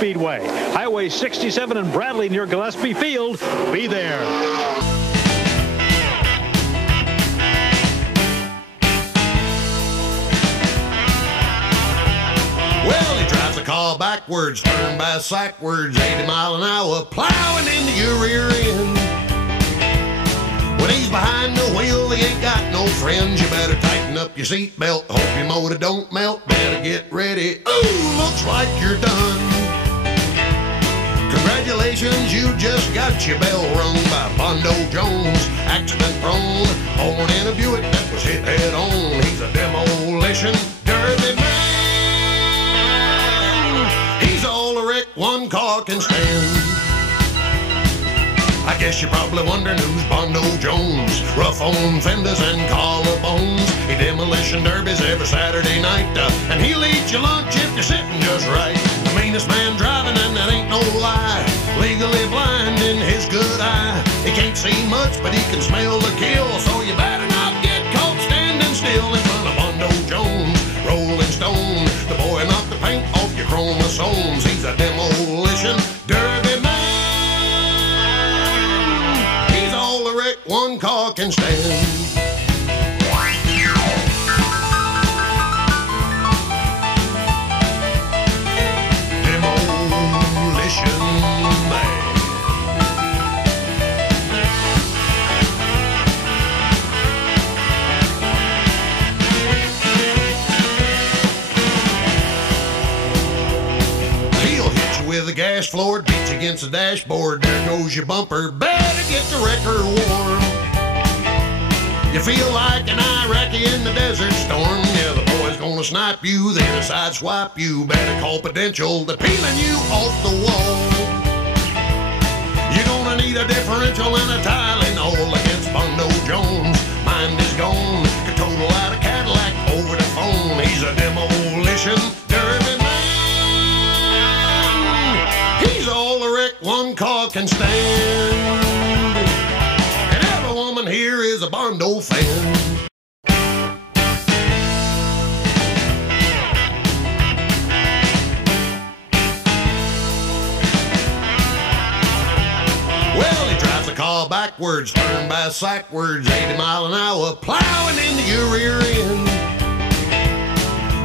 Speedway, Highway 67 in Bradley near Gillespie Field. Be there. Well, he drives the car backwards, turned by sackwards, 80 mile an hour, plowing into your rear end. When he's behind the wheel, he ain't got no friends. You better tighten up your seatbelt, hope your motor don't melt. Better get ready. Ooh, looks like you're done. Congratulations, you just got your bell rung by Bondo Jones. Accident prone, born in a Buick that was hit head on. He's a demolition derby man. He's all a wreck one car can stand. I guess you're probably wondering who's Bondo Jones. Rough on fenders and collarbones. He demolition derbies every Saturday night. And he'll eat your lunch if you're sitting just right. The meanest man driving, and that ain't no lie. Legally blind in his good eye. He can't see much, but he can smell the kill. So you better not get caught standing still in front of Bondo Jones. Rolling Stone, the boy knocked the paint off your chromosomes. He's a demolition derby man. One car can stand. Demolition man. He'll hit you with a gas floor, beat you against the dashboard. There goes your bumper. Better get the wrecker warm. You feel like an Iraqi in the desert storm. Yeah, the boy's gonna snipe you, then side swipe you. Better call Prudential, they're peeling you off the wall. You're gonna need a differential and a Tylenol against Bondo Jones. Mind is gone, could total out a Cadillac over the phone. He's a demolition derby man. He's all a wreck one car can stand. Here is a Bondo fan. Well, he drives the car backwards, turned by sackwards, 80 mile an hour, plowing into your rear end.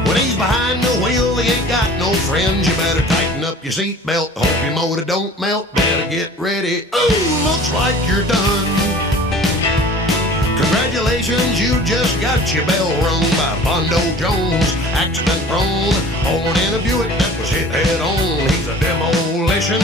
When he's behind the wheel, he ain't got no friends. You better tighten up your seatbelt, hope your motor don't melt. Better get ready. Ooh, looks like you're done. Congratulations, you just got your bell rung by Bondo Jones. Accident prone, born in a Buick that was hit head on. He's a demolition